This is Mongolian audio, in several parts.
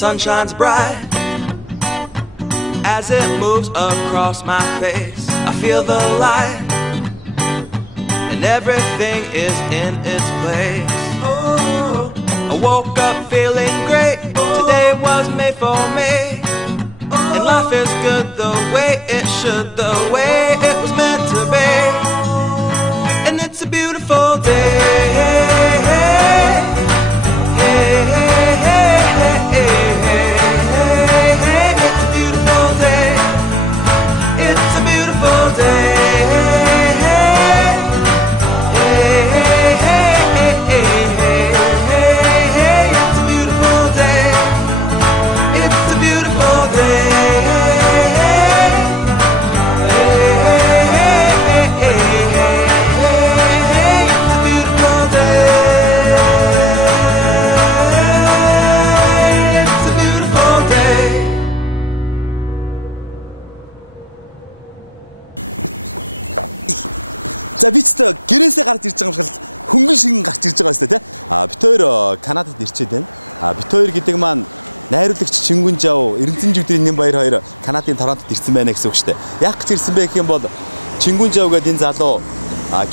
sun shines bright as it moves across my face. I feel the light and everything is in its place. Oh, I woke up feeling great. Today was made for me, and life is good the way it should, the way it was meant to be. And it's a beautiful day. За би ч гэрээсээ гарч ирж байгаа юм шиг хөнгөн шиг гарч ирж байгаа юм шүү дээ. Бид хоёр Канадад ирчээд байна. Бид хоёр гэдэг маань найруулагч Чингүн Жав, Эрдэнэт өдрийн Нэмбаяр хоёр Канадын Торонтод ирсэн байна гэсэн үг шүү дээ. Яг ч ирсэн бэ гэх юм бол Чингүн Жав гэдэг энэ залуу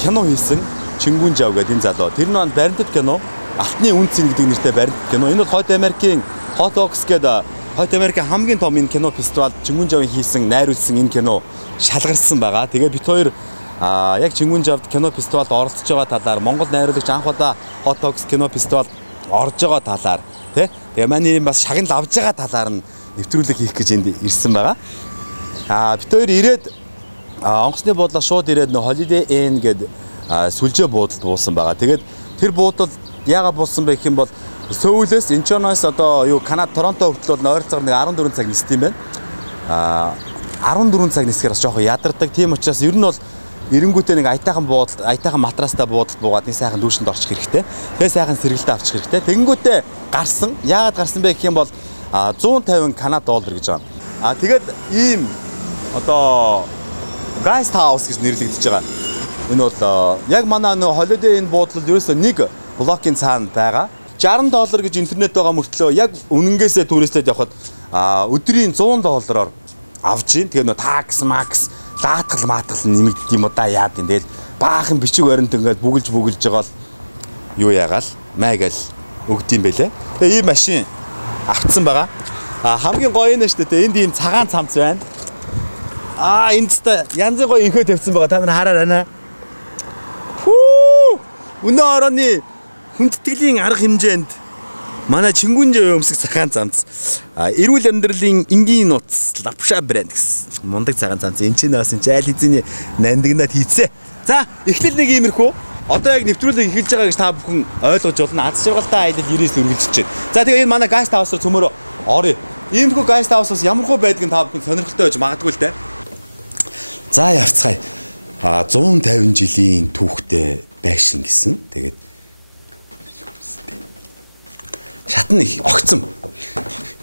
кино хийсэн. Чингүн Жав гэдэг энэ залуу. Тэр нь баримтат кино, Алтны үнцэн гэдэг нэртэй баримтат кино. Энэ бол Хойд Америкийн Hot Dogs гэдэг Хойд Америкийн хамгийн том энэ кино фестивал Чингүн Жавын хийсэн, найруулсан энэ кино шалгарсан байгаа. Тэгээ бид хоёр яг Чингүн Жавд кино фестивалд оролцож байгаа талаар, Монгол найруулагч анх удаа Hot Dogs кино фестивалд орж байгаа талаар, тэгээ манай бас шагнал авж байгаа талаар нь нэвтрүүлэг хийх гэж энд ирсэн байгаа. Бид хоёр ирээд онгоцны буудлаа шууд ирээд Holiday Inn гэдэг сүлжээ буудалд буусан байгаа. Тэгээд тэр буудал яагаад буусан бэ гэх юм бол Сөүлээс Инчоноос одоо юу Канада Торонто хүртэл бол ойролцоогоор 14 цаг нисдэг юм байна. 14 цаг нисэхээр бас жоохон ядардаг. Тийм учраас ер нь бол эренгүүтээ нэг аятайхан буудалд, аятайхан матрастай буудалд буугаад нэг сайхан дүүшинд орчих хэрэгтэй. Тэгээ сайхан сэргэлтээ авчих хэрэгтэй. Тэгэнгүүтээ гарсан. Яагаад гарсан бэ гэх юм бол 150 Канада доллар гэж байгаа. Тэгээд ийм одоо Guest House гэж нэрлэгдэж байгаа. Энэ бол яг манай нөө Holiday Inn буудлал ерөөсөө нэг блокийн цаана байгаа. $60 гэж интернет байгаа мөртлөө яг үнэнгээсээ туристад явхад өдрийн $100 авж ийн. Тэгээ нөө такс, макс, даатгал маатгал нэмэгддэг юм уу да яад юм. Тэгэл баахан бичиг баримт ингээд бүгэлж байгаа л юу яагаал майгаал өгд юм бэлээ. Тэгээ ийм машин авцсан байгаа. Хамгийн гоё нь шүү дээ. Энд ийм цагаан цамц байна. Энд та янзын гоё инхөө тавьсан байгаа. Та нар хараарай. Өнөө орооны хүндэтгэлийн арга хэмжээнд манай Чингүн Жав өмсөх цагаан цамц. Эрүүл амьдралын энгийн нууц лавша брэнд гэсэн. Мундаг цагаан цамц. Энд чинь бас айл хэзээний нандинаад хийцээ. За, эхлэл нэг иймэрхүү. Одоо яг нэвтрүүлэг эхэлж байгаа гэж та бүхэн ойлгож болно. Аз жаргалтай аялал 90-с үргэлжлэж байна. За, тэгээ энэ манай Guest House-оор цөмөрөө оръё. Иймэрхүү Guest House-ос ямархуу байдгийг та бүхэн сонирхолтой байж магадгүй л дээ. За, явцгаая. 150 жилийн түүхтэй байшин гэсэн. Тэгээд шатны огцсон.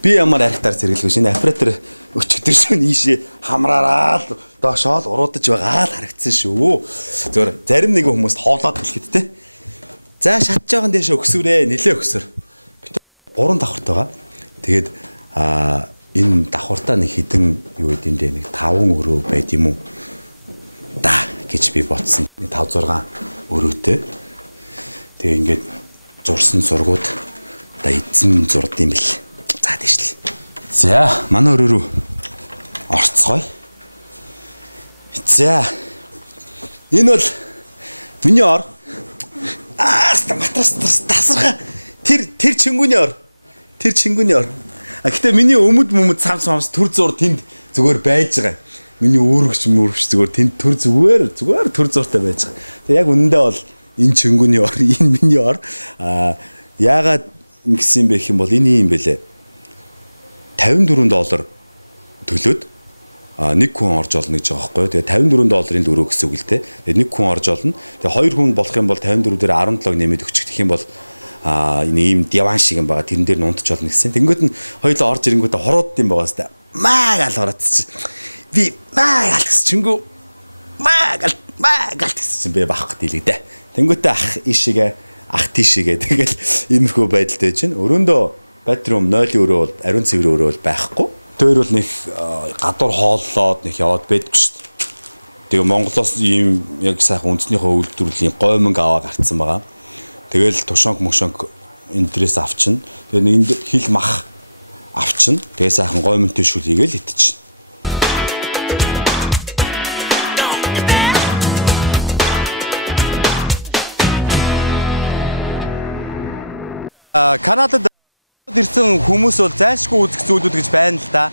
Би ямар архитаар зэрэглэв шинэ оператор өчигдөр шин ийшээ хамраараад доошоол уруудаж байгаа л харагдсан шүү. Зөвөр зарим нэг хүмүүст хоолоод хэлэхэд те. За шат жоохон дэше өксвэрээ нилээ өксөр. Бид 3 давхарт байгаа. Тэгээд энэ давхартаа нэг хідэн юу гэдэг юм бэ нэг 5 өрөө байд юм уу? Да гэж би бодсон. 5 6 өрөөтэй. Тэгээ ингээд зурсан зургууд да эзэн зурд юм бэл. За тийш л. За манай өрөө рүү орцгоё. За энэ бол миний ор. Матрас тасарха. Тэр Чингүний ор. Тэр Чингүний ор. Гэтэ миний өмд цамс төр зур тэнд зүгээр байж байгаа. Миний өөрөгч зүгээр тэнд төр зүгээр төр зуртай байж байгаа. Тэг яг үнэндээ бол энэ Чингүний ор, энэ миний ор. Яагаад ингэсэн бэ гэх юм бол энэ юм бэлээ. $54 төлөөд нэг хүн орж олно гэж байгаа байхгүй. Тэгээ $54-ын өрөө гэсэн үг л дээ. Тэгээ нэг хүн орж олно. Тэгээ хоёр хүн болох юм бол 54 дээр 17 нэмээд өгчих гэх юм бол энэ ийм диван шиг юм байгаа. Тэрэн дээр нунтж олно гэсэн. Тэнгүүд нь хоёулаа орж ирэнгүүтээ хороод юм байгаа сте. Маагаал ороодчих. Би маагаал гэсэн чингүү. Маагаал гэсэн би баах дийлэгдэ. Тэнгүүтээ ах ишигээ ах тийшээгээ тэгэл иймэрхүү байдалтай чинь өрөөндөө Батрум 0-ийн өрөө бол ариун цэврийн өрөө бол байхгүй. Тэр бол нэг гадуур хооллоод нэг яваад байдгүй шүү дээ. Тэгээ Монголоос ийм яг сайхан үндснийхөө үйлдвэрлэлийн гоминг аваа гарцсан байгаа. Тэгэл тушонк мөшонк энтрээс авчин. Тэгээ нэгэнд хил мах авчин. Тэгээ сайхан гоминтэй шүл хийгээл идчихнэ. Канадад ирсэн хүмүүс бол зайлшгүй үзэх зүйлүүд гэж байна л да.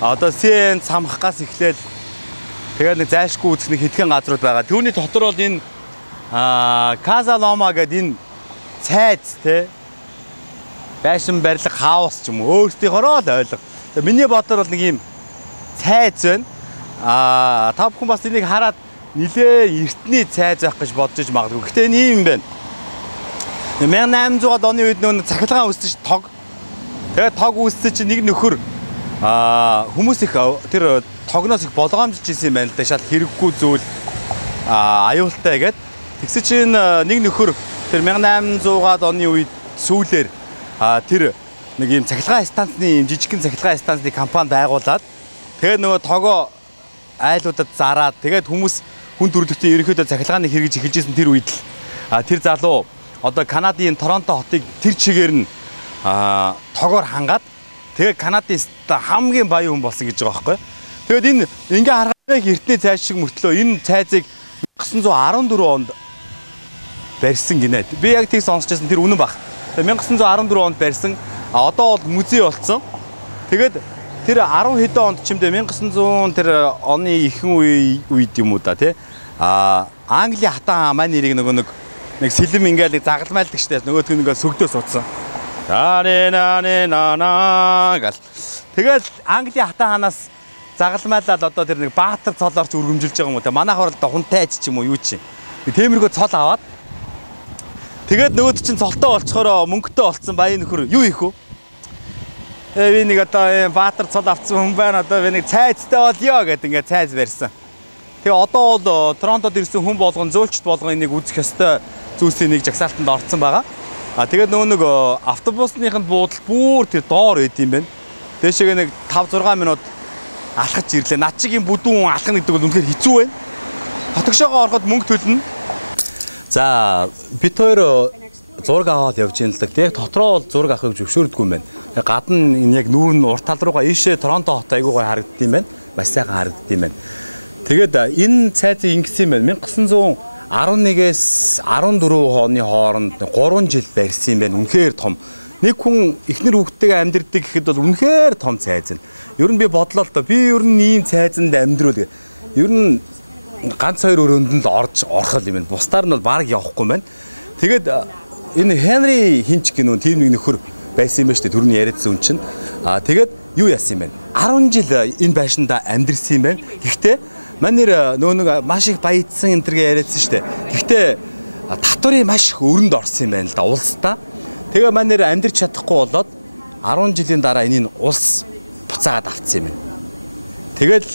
Одоо СН самхгаас эхлээл тэгээд нэг зайлшгүй үзэх нэг хэдхэн газрууд байгаа. Түүний дотор бол энэ Каза Лома гэдэг энэ цайз те байшин барилга хаус ч юм уу өөрсдийнхоороо л ойлго. Миний бодоор бол нэг юм цайз байна. Та бүхэн бас энийг хараад нилээ эртний цайз байх гэж бодож иж магадгүй. Гэхдээ энэ юм байна. 1800-аад оны үед нөө цахилгаан үүссэн чинь тог. Тэгээд тог үүссэн чинь нэг нөхөр хүмүүс их тэр тогноос их болгоомжлж ирсэн юм байна л да. Шал хэрэггүй зүйл аюултай гэдэг. Тэгсэн чинь нэг нөхөр тэр 1800-аад оны үед сүүлээр тэр нэг юм цахилгаан станцны юм жижигхэн цахилгаан станцны компани байгуулад тэгээд нөгөө тогоо айлуудад зараад тэгээд хүмүүс хүн төрөлхтөн ерөнхийдөө цахилгааныг хэрэгж эхэлж исэн тэр үед л тэр залуу одоо Канадын Торонто хотыг тэр чигээр нь тогоор хангаад тэгээд Канадын хамгийн баян хүн болсон гэж байгаа байхгүй. Тэгээд энэ ингээ харахад эртний цайз шиг мөртлөө энэ цайзыг 1914 онд барьсан гинэ. Би яг тийг сонсчихсан тэр үнэн баг. 1914 онд барьсан. Одоо бол музей болсон. Тэгээд тэр 10 хэдэн онд ч юм дээ 1900 тэр оны ихэнх үед юм уу да тий. Английн хатан маань нэрийг нэг сэлэм ингээл загалмайлдаг штэ. Нөгөөх нь ингээл сүгдөө суудсан. Гал. Тэгээд Английн хатан ханаас загалмайлаад одоо тэр нэг баатар цолоорч өргөмжилж байгаа юм уу те. Манайхаар л хунтайч ч юм уу юу ч юм. Тиймэрхүү цол аваад тэгээд нөгөөд чинь цолтой болцохороо мөнгөтэй болцсон баян нөхөр юу хийх вэ? Би нэг одоо баатар цол авцсан хүн байна. Одоо би нэг цайзтай болёо гэдэг ингээд цайз барьсан. Тэгээ одоо бол Торонтод ирсэн хүн болгон зөөлчд болгон энийг үзэх ёстой зүйлсийн нэг жагсаалтанд орцсон байгаа. Тэгээд нөгөө нэг автобусныхын буудал бүр тэр доор байд юм байна. Тэшээгээ нэг 5-6 минут алхаж ирлээ. Над шиг юм бүдүүн алхах гэдэг бол үнэхээр хэцүү байна. Хотогшоогоо ороход мөнгө төлнө. За бид хоёр зураг аваад явж ийн л да. Тэг дотроо бол зураг авахыг зөвшөөрдөггүй юм байна. Гадна энэ яг нүүр нь урт тал руугаа ийшээ Торонто хот айгуу гой харагддаг юм байна. Маш сайхан харагддаг юм байна. Тэгээд энэ цайзыг ингэсэн юм байна. 1911-ээс 14 оны хооронд 3 жил барьсан юм байна. Үнэхээр том. Нэг хүн эхнэр хүүхдтэйгээ амьдэрдэг гэхэд бол үнэхээр том цайз нь. Ер нь би бодлоо л доо. Би ер нь ийм цайзанд амьдруул. Ер нь ганц хоёр өрөөнд нь л орох юм байна. Бусдаар нь бол баг явахгүй юм байна. Тэгээд энэ Хенри Хинч гинөө тийм нэг нөхөр байсан юм ба штэ түрүүний яриадсан хүн чинь. Тэгээд юу яасан юм бэ? 10 жил энэ байшинда амьдэрсэн юм байна. Гэхдээ манер нөгөө нэг маш их баяжсан энэ төргээ яриадсан штэ. Гэхдээ татварын маш их өрөнд орсон юм байна л да улсдаа. Тэгээ манер амьдэрч чадахгүй болоод 10 жилийн дараа энийг улс буцаагаад авцсан юм байна. Тэгэл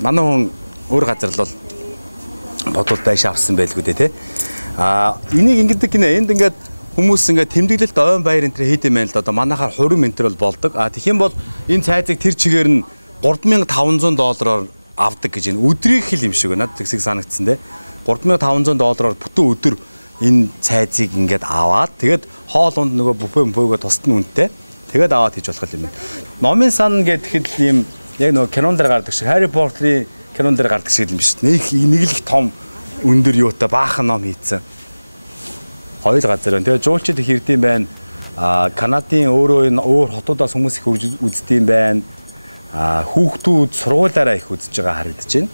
манай хүн өөр газар л бол бодвол байш авсан байлгүй дээ тий. Энийг ингэдэг гинэ. Энд ингээд хүмүүс ингээд тэмдэглэлт ойн баяр энэ хийд юм байна л да. Одоо манайхаар хурим энэ бол болдог. Тэгэх юм бол энэ цайзыг тэр чигээр нь $3,500 авдаг гэж энэ өдрийг хэл юм шиг байна. Надад тэгсэг санагдсан дээ. $3,500 бүтэн өдөр энэ цайзыг ингээд аваад тэгээд хоол унд нөгөө бүфэгээ тусдны үнэтэй тэгээд аваад хийж болох юм байна. Номын сан гэхэд ийм яг нөгөө кинон дээр гардаг шиг Harry Potter-ийн кинон дээр гардаг шиг юм биш. Нэг л их том өндөр юутай баахан ном хийцэн. Хоёр газар байна. Тэгээд жуулчид их ирдэм байна. Канадын өөр хотуудаас хүмүүс их үздэм байна. Хүүхдүүд сургуулаараа их үзэж байгаа харагдаж байна.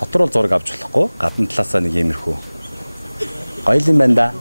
Дотор бол зураг авч болохгүй. Гадна талаасаа нэг иймэрхүү. Гоё юм байна да.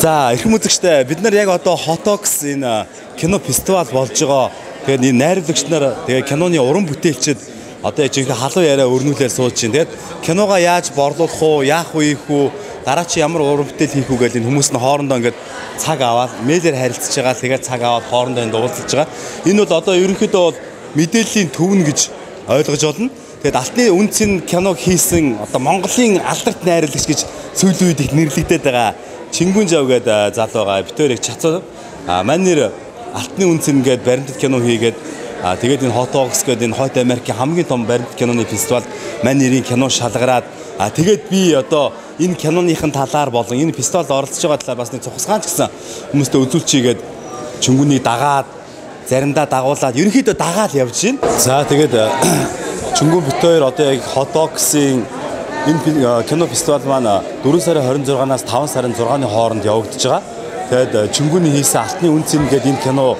За эрхэм үзэгчтэй бид нар яг одоо Хотокс энэ кино фестивал болж байгаа. Тэгээд энэ найруулагч нар тэгээд киноны уран бүтээлчид одоо яг халуун яриа өрнүүлээр сууж чинь. Тэгээд киногоо яаж борлуулах уу, яах вэ, ийх үү, дараа чи ямар уран бүтээл хийх үү гэж энэ хүмүүс нь хоорондоо ингээд цаг аваад мэйлээр харилцаж байгаа. Тэгээд цаг аваад хоорондоо энэ уулзаж байгаа. Энэ бол одоо ерөнхийдөө бол мэдээллийн төвн гэж ойлгож байна. Тэгээд алтны үнцэн киног хийсэн одоо Монголын алдарт найруулагч гэж сүүлийн үед их нэрлэгдээд байгаа Чингүн Жав гэдэг залуу байгаа. Битүүрийг чацаа мань нэр алтны үнцэн гэдэг баримтат кино хийгээд тэгээд энэ Hot Dogs гэдэг энэ Хойд Америкийн хамгийн том баримтат киноны фестивал мань нэрийн кино шалгараад тэгээд би одоо энэ киноныхын талаар болон энэ фестивалд оролцож байгаа талаар бас нэг цухасгаан ч гэсэн хүмүүстээ үзүүлчихийгээд Чингүнийг дагаад заримдаа дагуулад ерөнхийдөө дагаад явж байна. За тэгээд Чингүн битүүр одоо яг Hot Dogs-ийн энэ кино фестивал маань 4 сарын 26-наас 5 сарын 6-ны хооронд явагдаж байгаа. Тэгээд Чингүний хийсэн алтны үнцэн гэдэг энэ кино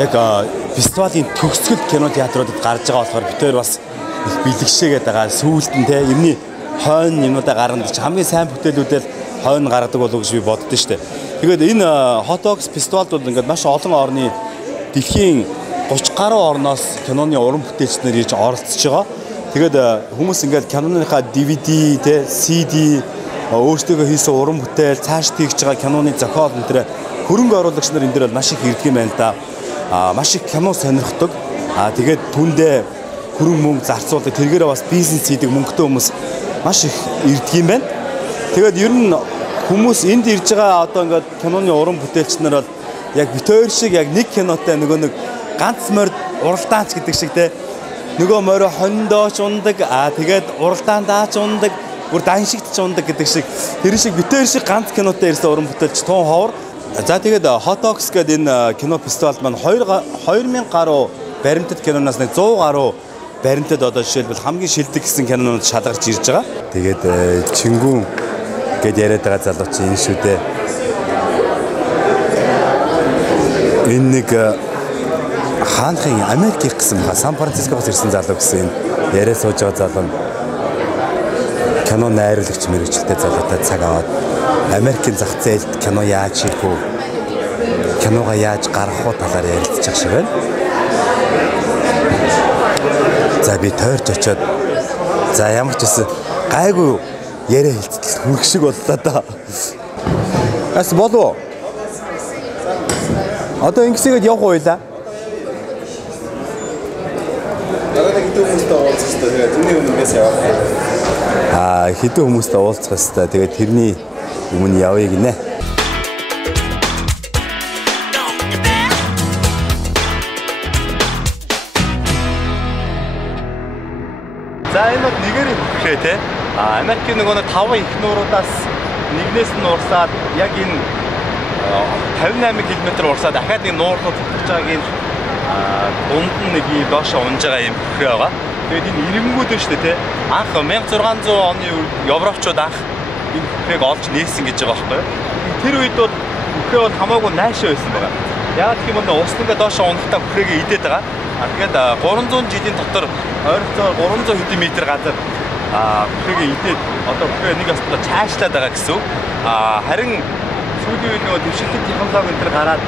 яг фестивалийн төгсгөл кино театруудад гарч байгаа болохоор битүүр бас их бэлгшээгээд байгаа. Сүүлд нь те юмны хойно юмудаа гаргана гэж хамгийн сайн бүтээлүүдэл хойно гаргадаг болов гэж би боддоо штэ. Тэгээд энэ Hot Dogs фестивалд бол ингээд маш олон орны дэлхийн 30 гаруй орноос киноны уран бүтээлчнэр ирж оролцож байгаа. Тэгээд хүмүүс ингээд киноныхаа DVD те CD өөрсдөө хийсэн уран бүтээл цааш тийгж байгаа киноны зохиол энэ төр хөрөнгө оруулагч нар энэ дэр бол маш их ирдэг юм байна да. Маш их кино сонирхдаг. Тэгээд түндээ хөрөнгө мөнгө зарцуулдаг. Тэргээрээ бас бизнес хийдэг мөнгөтэй хүмүүс маш их ирдэг юм байна. Тэгээд ер нь хүмүүс энд ирж байгаа одоо ингээд киноны уран бүтээлч нар бол яг битүүр шиг яг нэг кинотой нөгөө нэг ганц морь уралдаанч гэдэг шиг те нөгөө морь хондооч ундаг тэгээд уралдаандаач ундаг бүр даншигтч ундаг гэдэг шиг тэр шиг битүүр шиг ганц кинотой ирсэн уран бүтээлч тун ховор. За тэгээд Hot Dogs гэдэг энэ кино фестивалд маань 2000 гаруй баримтат киноноос нэг 100 гаруй баримтат одоо жишээлбэл хамгийн шилдэг гэсэн кинонууд шалгарч ирж байгаа. Тэгээд Чингүн гэд яриад байгаа залуу чи энэ шүү дээ. Энэ нэг хаанхын Америк их гэсэн ба Сан Францискогоос ирсэн залуу гэсэн яриа сууж байгаа залуу кино найруулагч мэргэжилтэй залуутай цаг аваад Америкийн зах зээлд кино яаж хийх вэ? Кинога яаж гаргах вэ талаар ярилцж байгаа шиг байна. За би тойрч очиод за ямар ч гэсэн гайгүй яриа хэлцэл хүрх шиг боллоо да. Бас болов. Одоо ингэсгээд явах байлаа. Надад хэдэн хүмүүстэй уулзах хэрэгтэй. Тэгээд түүний өмнөөс явах. Хэдэн хүмүүстэй уулзах хэрэгтэй. Тэгээд тэрний өмнө явъя гинэ. За энэ нэгээр ихээ те. Америкийн нөгөө 5 их нууруудаас нэгнээс нь урсаад яг энэ 58 км урсаад дахиад нэг нууртууд зүтгэж байгаагийн дунд нь нэг доошо унж байгаа юм ихээ байгаа. Тэгээд энэ ирэмгүүд нь шүү дээ те. Анх 1600 оны европчууд анх энэ ихээг олж нээсэн гэж байгаа байхгүй юу? Тэр үед бол ихээ бол хамаагүй найшаа байсан байгаа. Яг тийм бол ус нэгэ доошо унахтаа ихээгээ идээд байгаа. Тэгэхээр 300 жилийн дотор ойролцоогоор 300 хэдэн метр газар ихээгээ идээд одоо ихээ нэг ястаа цаашлаад байгаа гэсэн. Харин сүүлийн үед нөгөө дэвшилтийн технологи энэ төр гараад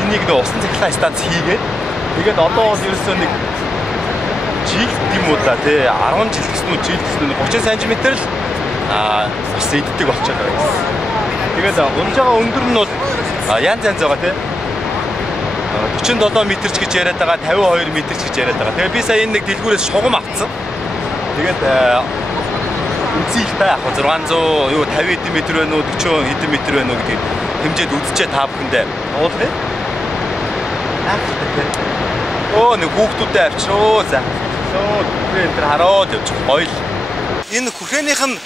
энийг нөгөө усан цахилгаан станц хийгээд тэгээд одоо бол ерөөсөө нэг жилт юм уу да тий 10 жил гэсэн үү жилт гэсэн 30 см л ус иддэг болчиход байгаа. Тэгээд унж байгаа өндөр нь бол янз янз байгаа тий 47 м ч гэж яриад байгаа 52 м ч гэж яриад байгаа. Тэгээд би сая энэ нэг дэлгүүрээс шугам авцсан. Тэгээд үзийхтэй яг 600 юу 50 хэдэн метр байна уу 40 хэдэн метр байна уу гэдэг хэмжээд үзчихээ та бүхэндээ уул тий. Оо нэг хүүхдүүдээ авчруу за. Энэ хараад явж гоё л. Энэ хүрхээнийх нь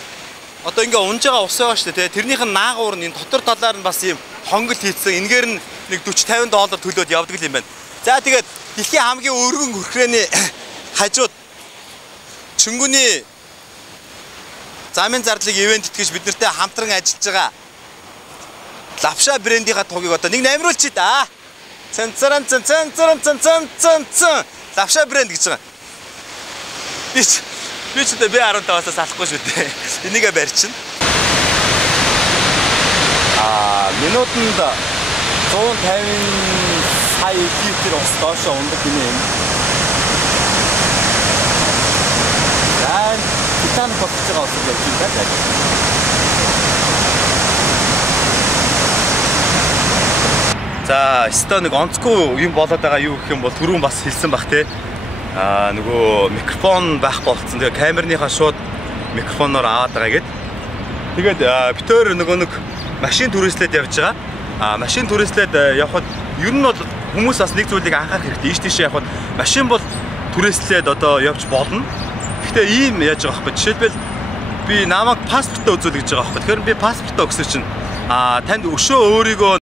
одоо ингээ унж байгаа ус байгаа шүү дээ тий. Тэрнийх нь наагуур нь энэ дотор талаар нь бас ийм хонгол хийцэн. Энгээр нь нэг 40 50 доллар төлөөд явдаг юм байна. За тэгээд дэлхийн хамгийн өргөн хүрхрээний хажууд Чингүний замын зардлыг ивент итгэж бид нартай хамтран ажиллаж байгаа Лавша брендийнхаа тугийг одоо нэг намруулчих да. Цанцаран Лавша брэнд гэж байгаа. Би ч B15-аас салахгүй шүү дээ. Энийгээ барьчихна. Минутанд 150 хай литр ус доошо ундаг юм. За, өстой нэг онцгүй юм болоод байгаа юу гэх юм бол түрүүн бас хэлсэн бах те. нөгөө микрофон байхгүй болсон. Тэгээ камерныхаа шууд микрофоноор аваад байгаа гэд. Тэгээд бид хоёр нөгөө нэг машин түрээслээд явж байгаа. Машин түрээслээд явхад ер нь бол хүмүүс бас нэг зүйлийг анхаарах хэрэгтэй. Ийш тийш явхад машин бол түрээслээд одоо явж болно. Гэхдээ ийм яаж байгаа байхгүй. Жишээлбэл би намайг паспортоо үзүүл гэж байгаа байхгүй. Тэгэхээр би паспортоо өгсөн чинь танд өшөө өөрийгөө